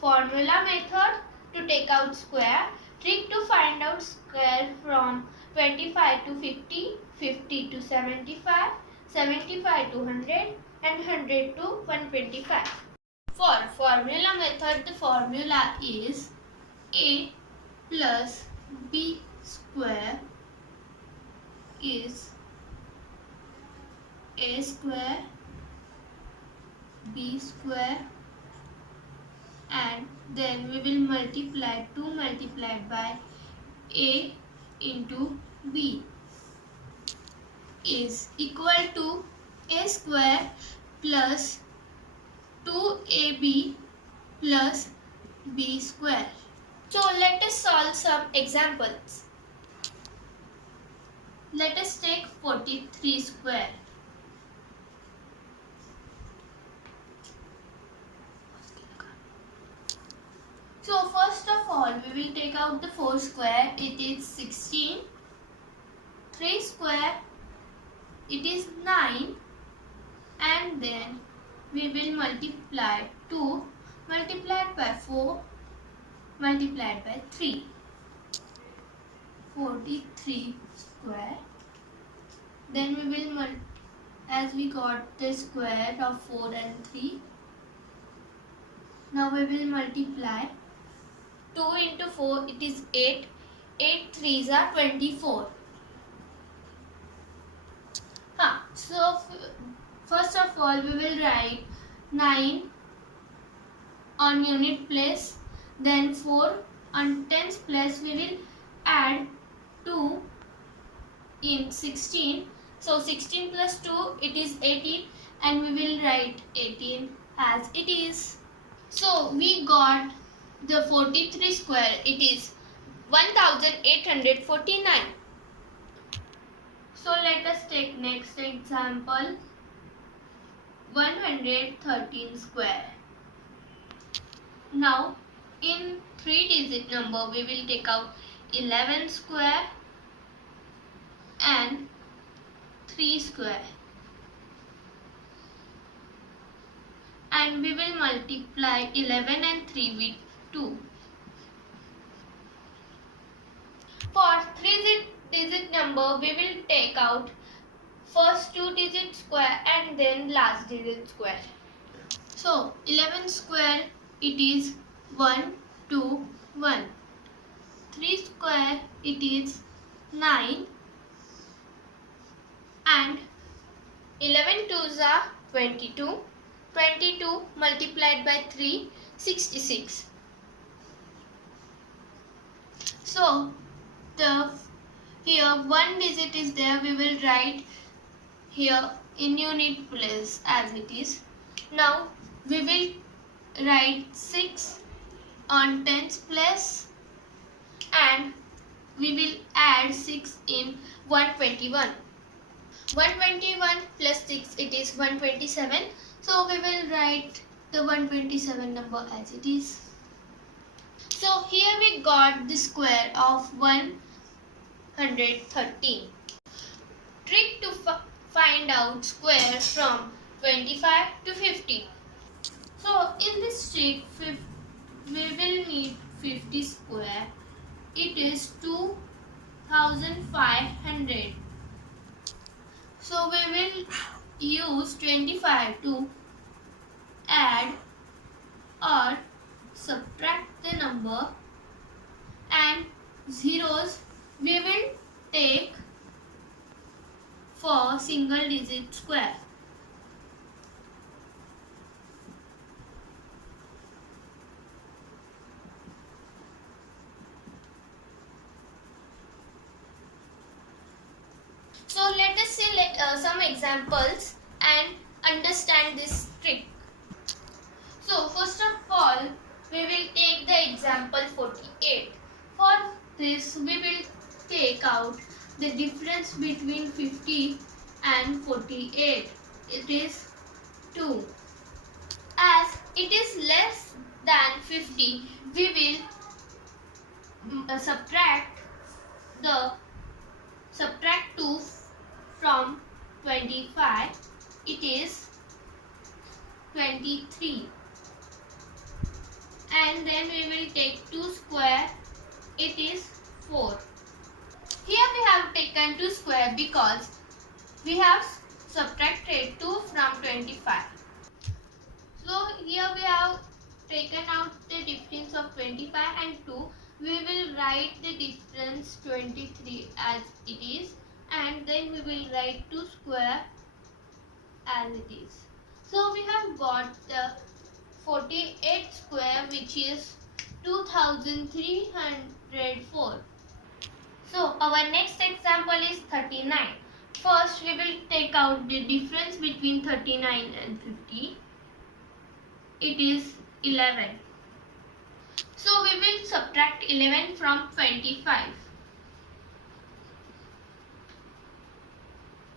formula method to take out square, trick to find out square from 25 to 50, 50 to 75, 75 to 100 and 100 to 125. For formula method, the formula is a plus b square is a square b square, and then we will multiply 2 multiplied by a into b is equal to a square plus 2ab plus b square. So let us solve some examples. Let us take 43 square. So first of all, we will take out the 4 square. It is 16. 3 square, it is 9. And then we will multiply 2 multiplied by 4 multiplied by 3. 43 square. Then we will as we got the square of 4 and 3. Now we will multiply 2 into 4, it is 8. 8 3s are 24. So first of all, we will write 9 on unit place, then 4 on tens place. We will add 2 in 16. So 16 plus 2, it is 18, and we will write 18 as it is. So we got the 43 square, it is 1849. So let us take next example, 113 square. Now in 3-digit number we will take out 11 square and 3 square, and we will multiply 11 and 3 with 2. For 3-digit number, we will take out first 2-digit square and then last digit square. So 11 square, it is 1 2 1. 3 square, it is 9, and 11 2s are 22. 22 multiplied by 3, 66. So here 1 digit is there, we will write here in unit place as it is. Now we will write 6 on tens place, and we will add 6 in 121. 121 plus 6, it is 127. So we will write the 127 number as it is. So here we got the square of 113. Trick to find out square from 25 to 50. So in this trick, we will need 50 square. It is 2500. So we will use 25 to add or subtract the number, and zeros we will take for single digit square. So let us see some examples and understand this trick. So first of all, we will take the example 48. For this, we will take out the difference between 50 and 48. It is 2. As it is less than 50, we will subtract 2 from 25. It is 23. and then we will take 2 square, it is 4. Here we have taken 2 square because we have subtracted 2 from 25. So here we have taken out the difference of 25 and 2. We will write the difference 23 as it is, and then we will write 2 square as it is. So we have got the 48 square, which is 2304. So our next example is 39. First we will take out the difference between 39 and 50. It is 11. So we will subtract 11 from 25.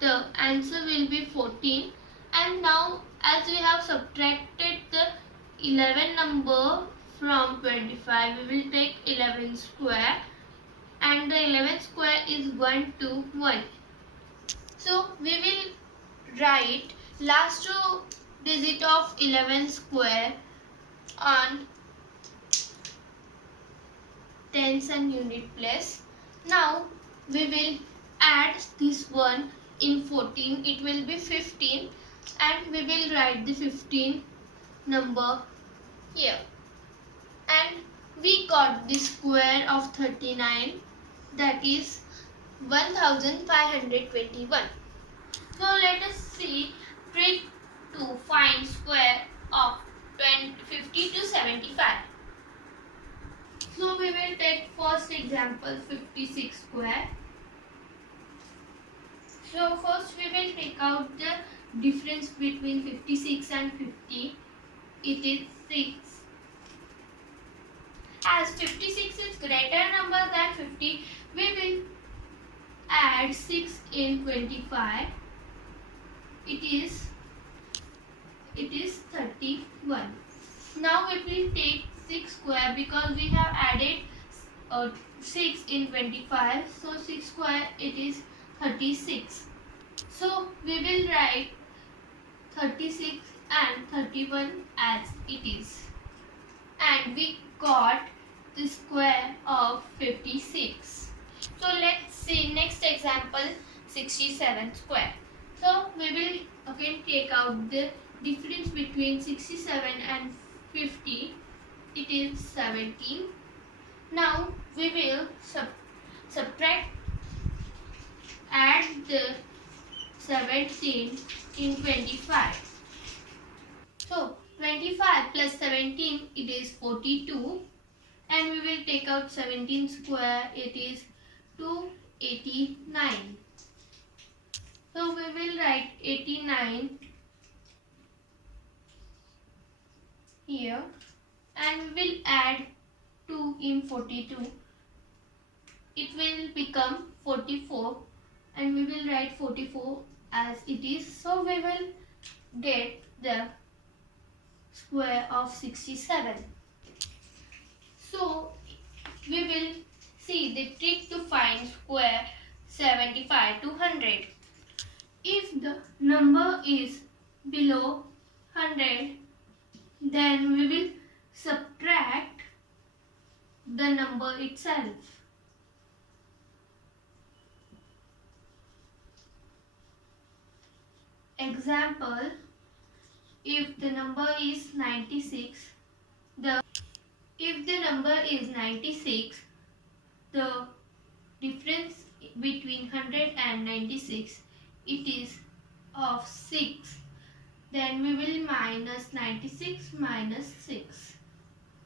The answer will be 14. And now as we have subtracted the 11 number from 25, we will take 11 square, and the 11 square is 121. So we will write last two digit of 11 square on tens and unit place. Now we will add this one in 14, it will be 15, and we will write the 15 number here. And we got the square of 39, that is 1521. So let us see trick to find square of 50 to 75. So we will take first example 56 square. So first we will take out the difference between 56 and 50. It is 6. As 56 is greater number than 50, we will add 6 in 25. It is 31. Now we will take 6 square because we have added 6 in 25. So 6 square, it is 36. So we will write 36 and 31 as it is. And we got the square of 56. So let's see next example 67 square. So we will again take out the difference between 67 and 50. It is 17. Now we will add the 17 in 25. So 25 plus 17, it is 42, and we will take out 17 square, it is 289. So we will write 89 here, and we will add 2 in 42. It will become 44, and we will write 44 as it is. So we will get the square of 67. So we will see the trick to find square 75 to 100. If the number is below 100, then we will subtract the number itself. Example, if the number is 96, the difference between 100 and 96, it is of 6. Then we will minus 96 minus 6.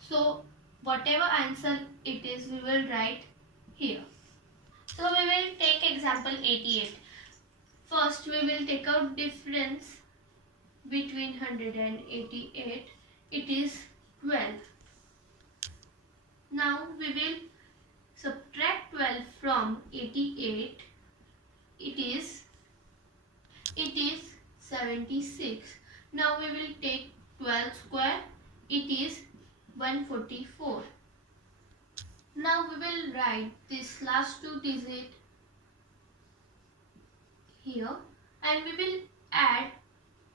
So whatever answer it is, we will write here. So we will take example 88. First we will take out difference between 100 and 88. It is 12. Now we will subtract 12 from 88. It is 76. Now we will take 12 square. It is 144. Now we will write this last two digit here, and we will add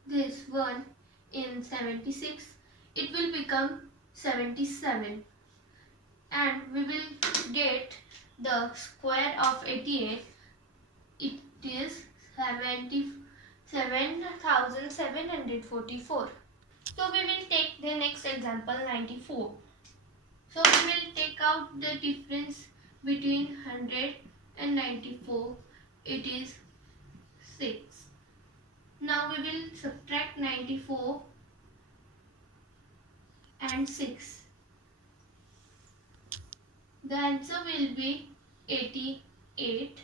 this one in 76. It will become 77, and we will get the square of 88. It is 77,744. So we will take the next example, 94. So we will take out the difference between 100 and 94. It is 6. Now we will subtract 94 and 6. The answer will be 88.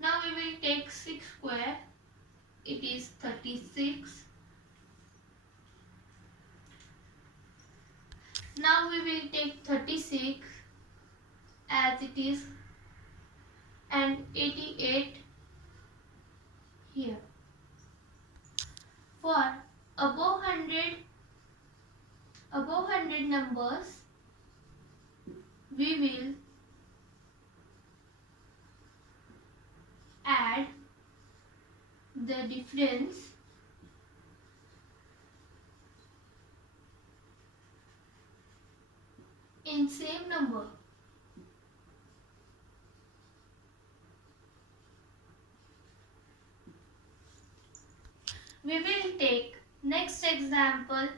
Now we will take 6 square. It is 36. Now we will take 36 as it is and 88 here. For above 100 numbers, we will add the difference in same number. We will take next example,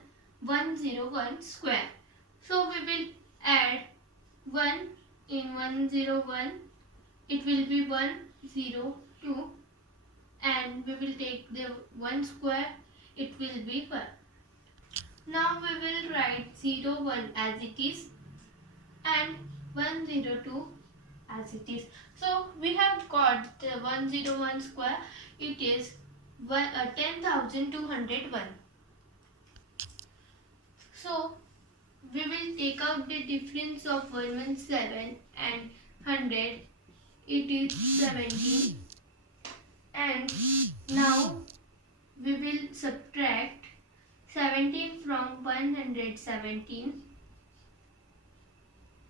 101 square. So we will add 1 in 101. It will be 102, and we will take the 1 square. It will be 1. Now we will write 01 as it is and 102 as it is. So we have got the 101 square. It is 10,201. So we will take out the difference of 117 and 100. It is 17. And now we will subtract 17 from 117.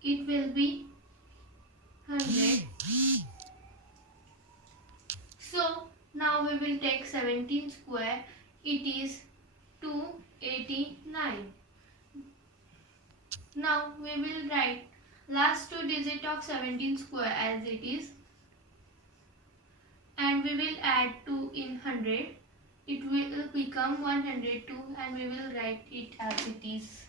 It will be 100. So now we will take 17 square. It is 289. Now we will write last 2 digits of 17 square as it is, and we will add 2 in 100. It will become 102, and we will write it as it is.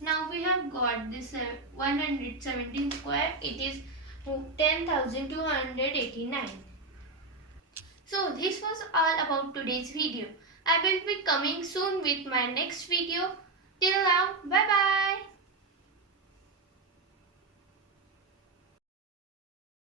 Now we have got this 117 square. It is 10,289. So this was all about today's video. I will be coming soon with my next video. Till now, bye.